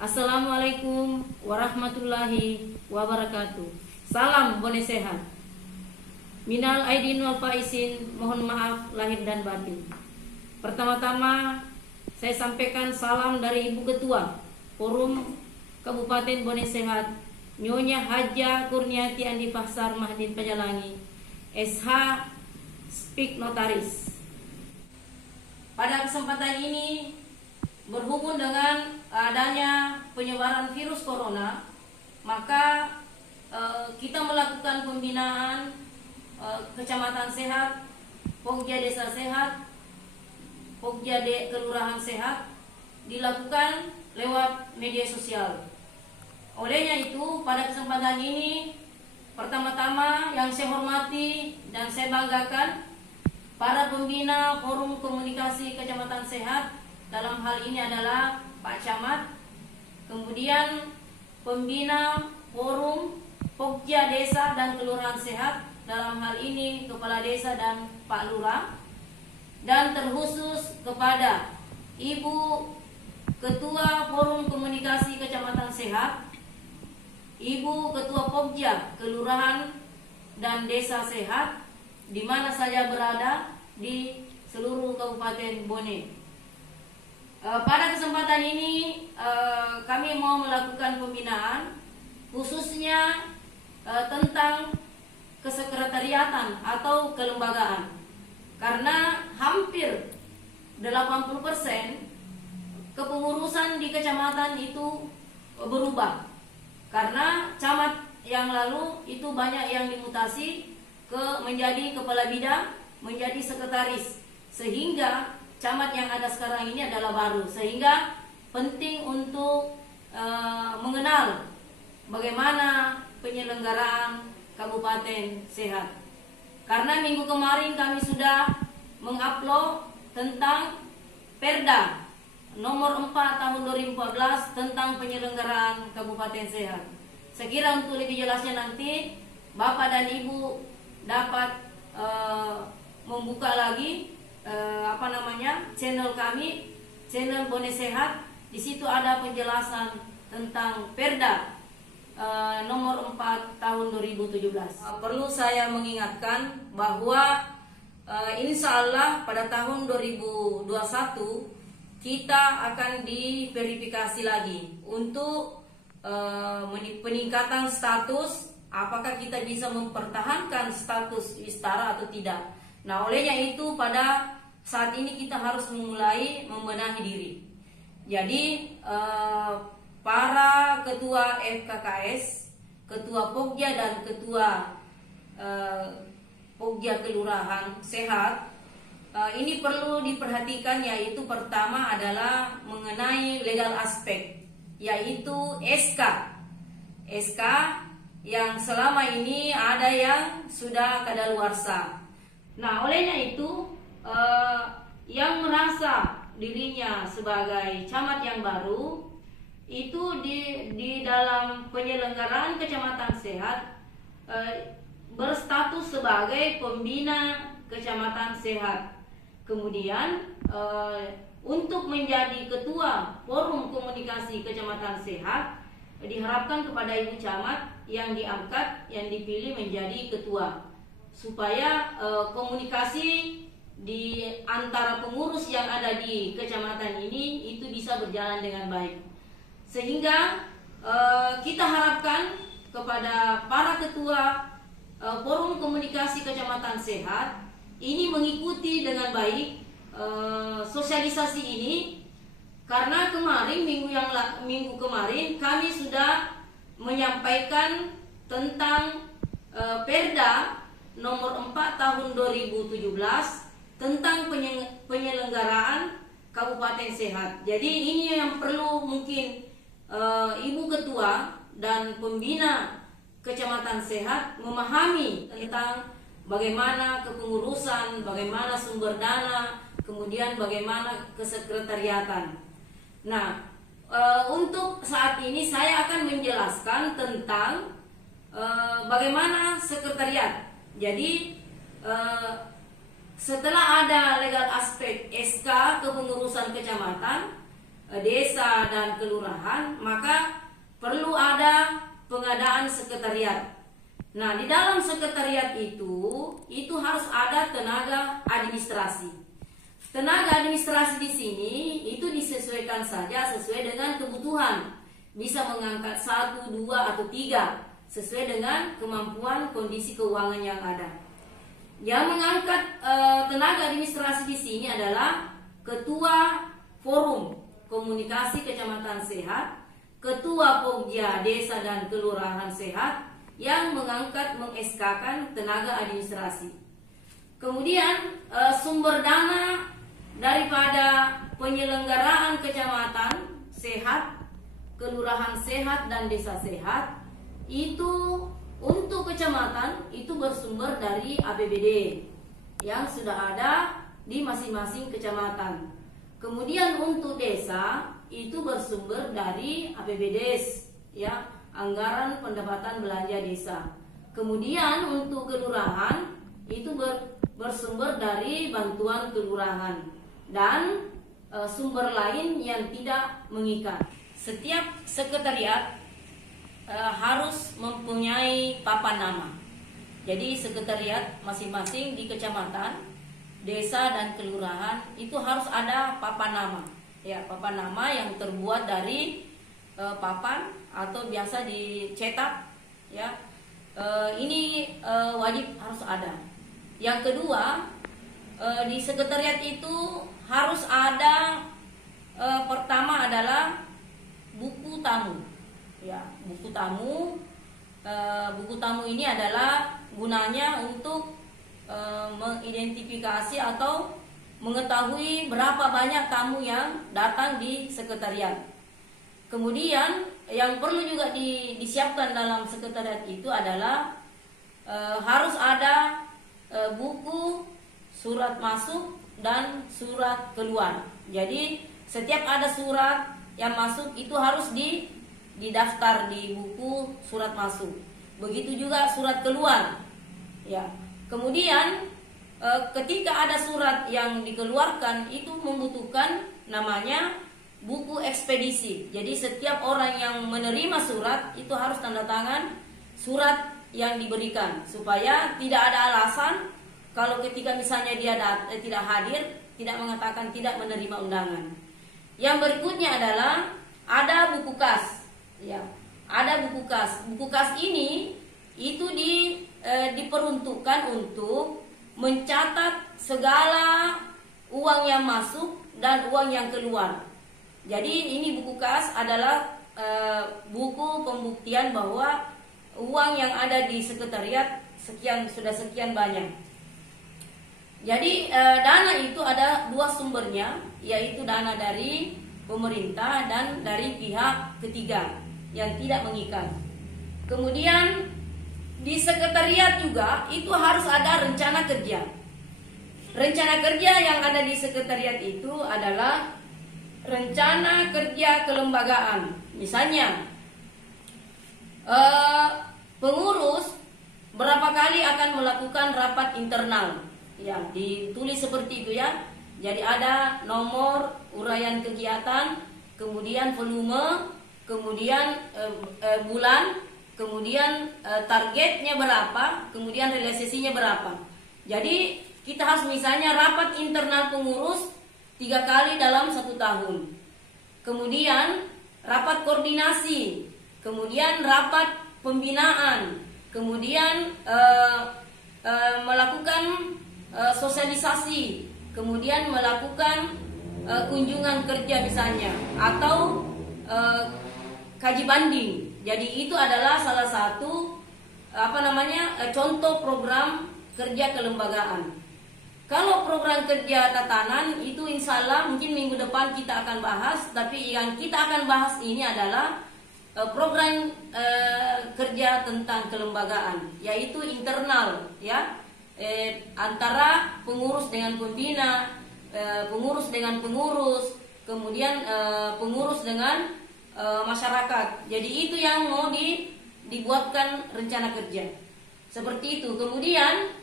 Assalamualaikum warahmatullahi wabarakatuh. Salam Bone Sehat. Minal aidin wal faizin, mohon maaf lahir dan batin. Pertama-tama saya sampaikan salam dari Ibu Ketua Forum Kabupaten Bone Sehat, Nyonya Haja Kurniati Andi Fahsar Mahdin Pajalangi, SH Speak Notaris. Pada kesempatan ini, berhubung dengan adanya penyebaran virus corona, maka kita melakukan pembinaan kecamatan sehat, Pogja desa sehat, Pogja kelurahan sehat dilakukan lewat media sosial. Olehnya itu, pada kesempatan ini, pertama-tama yang saya hormati dan saya banggakan para pembina Forum Komunikasi Kecamatan Sehat. Dalam hal ini adalah Pak Camat, kemudian pembina Forum Pogja Desa dan Kelurahan Sehat, dalam hal ini Kepala Desa dan Pak Lurah, dan terkhusus kepada Ibu Ketua Forum Komunikasi Kecamatan Sehat, Ibu Ketua Pogja Kelurahan dan Desa Sehat, di mana saja berada di seluruh Kabupaten Bone. Pada kesempatan ini kami mau melakukan pembinaan khususnya tentang kesekretariatan atau kelembagaan, karena hampir 80% kepengurusan di kecamatan itu berubah, karena camat yang lalu itu banyak yang dimutasi menjadi kepala bidang, menjadi sekretaris, sehingga camat yang ada sekarang ini adalah baru, sehingga penting untuk mengenal bagaimana penyelenggaraan Kabupaten Sehat. Karena minggu kemarin kami sudah mengupload tentang Perda nomor 4 tahun 2014 tentang penyelenggaraan Kabupaten Sehat. Sekira untuk lebih jelasnya nanti Bapak dan Ibu dapat membuka lagi channel kami, channel Bone Sehat. Di situ ada penjelasan tentang Perda nomor 4 tahun 2017. Perlu saya mengingatkan bahwa insya Allah pada tahun 2021 kita akan diverifikasi lagi untuk peningkatan status, apakah kita bisa mempertahankan status Wistara atau tidak. Nah, olehnya itu pada saat ini kita harus mulai membenahi diri. Jadi para ketua FKKS, ketua Pogja dan ketua Pogja Kelurahan Sehat, ini perlu diperhatikan, yaitu pertama adalah mengenai legal aspek, yaitu SK yang selama ini ada yang sudah kadaluarsa. Nah, olehnya itu yang merasa dirinya sebagai camat yang baru itu di dalam penyelenggaraan Kecamatan Sehat berstatus sebagai pembina Kecamatan Sehat. Kemudian untuk menjadi ketua Forum Komunikasi Kecamatan Sehat diharapkan kepada Ibu Camat yang diangkat, yang dipilih menjadi ketua, supaya komunikasi di antara pengurus yang ada di kecamatan ini itu bisa berjalan dengan baik. Sehingga kita harapkan kepada para ketua Forum Komunikasi Kecamatan Sehat ini mengikuti dengan baik sosialisasi ini, karena kemarin minggu kemarin kami sudah menyampaikan tentang Perda nomor 4 tahun 2017 tentang penyelenggaraan Kabupaten Sehat. Jadi ini yang perlu mungkin Ibu Ketua dan pembina Kecamatan Sehat memahami tentang bagaimana kepengurusan, bagaimana sumber dana, kemudian bagaimana kesekretariatan. Nah, untuk saat ini saya akan menjelaskan tentang bagaimana sekretariat. Jadi setelah ada legal aspek SK kepengurusan kecamatan, desa dan kelurahan, maka perlu ada pengadaan sekretariat. Nah, di dalam sekretariat itu harus ada tenaga administrasi. Tenaga administrasi di sini itu disesuaikan saja sesuai dengan kebutuhan. Bisa mengangkat 1, 2, atau 3 sesuai dengan kemampuan kondisi keuangan yang ada. Yang mengangkat tenaga administrasi di sini adalah Ketua Forum Komunikasi Kecamatan Sehat, Ketua Pogja Desa dan Kelurahan Sehat yang mengangkat meng-SK-kan tenaga administrasi. Kemudian sumber dana daripada penyelenggaraan kecamatan sehat, kelurahan sehat, dan desa sehat itu untuk kecamatan itu bersumber dari APBD yang sudah ada di masing-masing kecamatan. Kemudian untuk desa itu bersumber dari APBDes, ya, anggaran pendapatan belanja desa. Kemudian untuk kelurahan itu bersumber dari bantuan kelurahan dan sumber lain yang tidak mengikat. Setiap sekretariat harus mempunyai papan nama. Jadi sekretariat masing-masing di kecamatan, desa, dan kelurahan itu harus ada papan nama. Ya, papan nama yang terbuat dari papan atau biasa dicetak. Ya, ini wajib harus ada. Yang kedua, di sekretariat itu harus ada pertama adalah buku tamu. Ya, buku tamu. Buku tamu ini adalah gunanya untuk mengidentifikasi atau mengetahui berapa banyak tamu yang datang di sekretariat. Kemudian yang perlu juga disiapkan dalam sekretariat itu adalah harus ada buku surat masuk dan surat keluar. Jadi setiap ada surat yang masuk itu harus didaftar di buku surat masuk. Begitu juga surat keluar. Ya. Kemudian ketika ada surat yang dikeluarkan itu membutuhkan namanya buku ekspedisi. Jadi setiap orang yang menerima surat itu harus tanda tangan surat yang diberikan supaya tidak ada alasan kalau ketika misalnya dia tidak hadir, tidak mengatakan tidak menerima undangan. Yang berikutnya adalah ada buku kas. Ya, ada buku kas. Buku kas ini itu diperuntukkan untuk mencatat segala uang yang masuk dan uang yang keluar. Jadi ini buku kas adalah buku pembuktian bahwa uang yang ada di sekretariat sudah sekian banyak. Jadi dana itu ada dua sumbernya, yaitu dana dari pemerintah dan dari pihak ketiga yang tidak mengikat. Kemudian di sekretariat juga itu harus ada rencana kerja. Rencana kerja yang ada di sekretariat itu adalah rencana kerja kelembagaan. Misalnya pengurus berapa kali akan melakukan rapat internal. Ya, ditulis seperti itu ya. Jadi ada nomor uraian kegiatan, kemudian volume, kemudian bulan, kemudian targetnya berapa, kemudian realisasinya berapa. Jadi kita harus misalnya rapat internal pengurus 3 kali dalam 1 tahun. Kemudian rapat koordinasi, kemudian rapat pembinaan, kemudian melakukan sosialisasi, kemudian melakukan kunjungan kerja misalnya, atau kaji banding. Jadi itu adalah salah satu contoh program kerja kelembagaan. Kalau program kerja tatanan itu insya Allah mungkin minggu depan kita akan bahas, tapi yang kita akan bahas ini adalah program kerja tentang kelembagaan, yaitu internal ya, antara pengurus dengan pembina, pengurus dengan pengurus, kemudian pengurus dengan masyarakat. Jadi itu yang mau dibuatkan rencana kerja seperti itu. Kemudian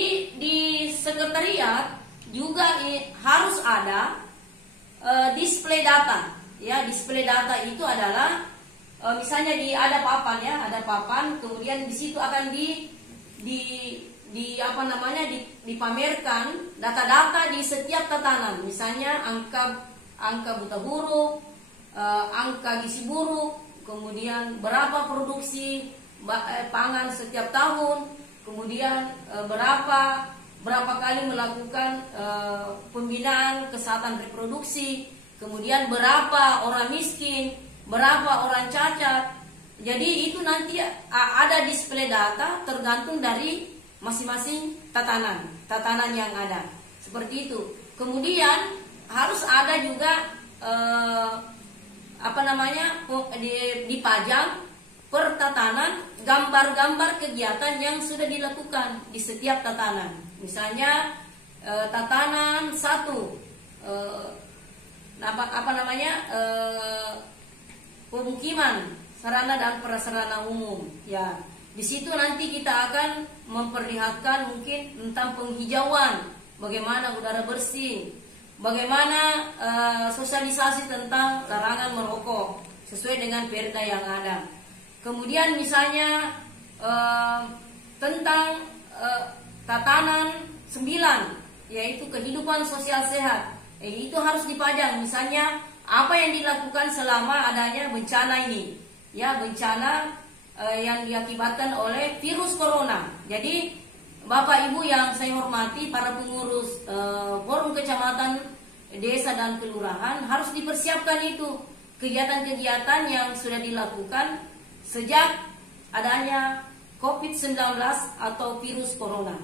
di sekretariat juga harus ada display data. Ya, display data itu adalah misalnya ada papan ya, ada papan, kemudian di situ akan dipamerkan data-data di setiap tatanan. Misalnya angka buta huruf, angka gizi buruk, kemudian berapa produksi pangan setiap tahun, kemudian berapa kali melakukan pembinaan kesehatan reproduksi, kemudian berapa orang miskin, berapa orang cacat. Jadi itu nanti ada display data tergantung dari masing-masing tatanan yang ada. Seperti itu. Kemudian harus ada juga dipajang per tatanan gambar-gambar kegiatan yang sudah dilakukan di setiap tatanan. Misalnya tatanan 1 pemukiman, sarana dan prasarana umum. Ya, di situ nanti kita akan memperlihatkan mungkin tentang penghijauan, bagaimana udara bersih, bagaimana sosialisasi tentang larangan merokok sesuai dengan perda yang ada. Kemudian misalnya tentang tatanan 9, yaitu kehidupan sosial sehat. Itu harus dipajang. Misalnya apa yang dilakukan selama adanya bencana ini, ya, bencana yang diakibatkan oleh virus corona. Jadi Bapak Ibu yang saya hormati, para pengurus forum kecamatan, desa dan kelurahan harus dipersiapkan itu kegiatan-kegiatan yang sudah dilakukan sejak adanya COVID-19 atau virus corona.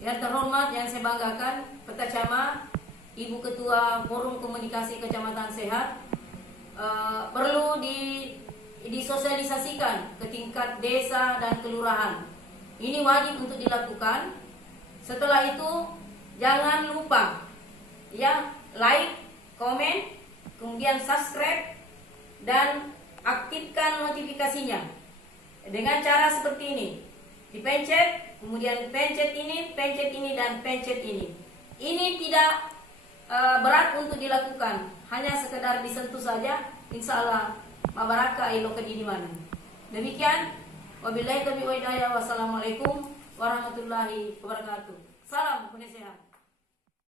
Yang terhormat, yang saya banggakan, Petra Camat, Ibu Ketua Forum Komunikasi Kecamatan Sehat, perlu disosialisasikan ke tingkat desa dan kelurahan. Ini wajib untuk dilakukan. Setelah itu jangan lupa ya, like, komen, kemudian subscribe dan aktifkan notifikasinya dengan cara seperti ini. Dipencet, kemudian pencet ini, dan pencet ini. Ini tidak berat untuk dilakukan, hanya sekedar disentuh saja. Insya Allah mabaraka ilo kediniman. Demikian, wabillahi taufiq wal hidayah. Wassalamualaikum warahmatullahi wabarakatuh. Salam penasehat.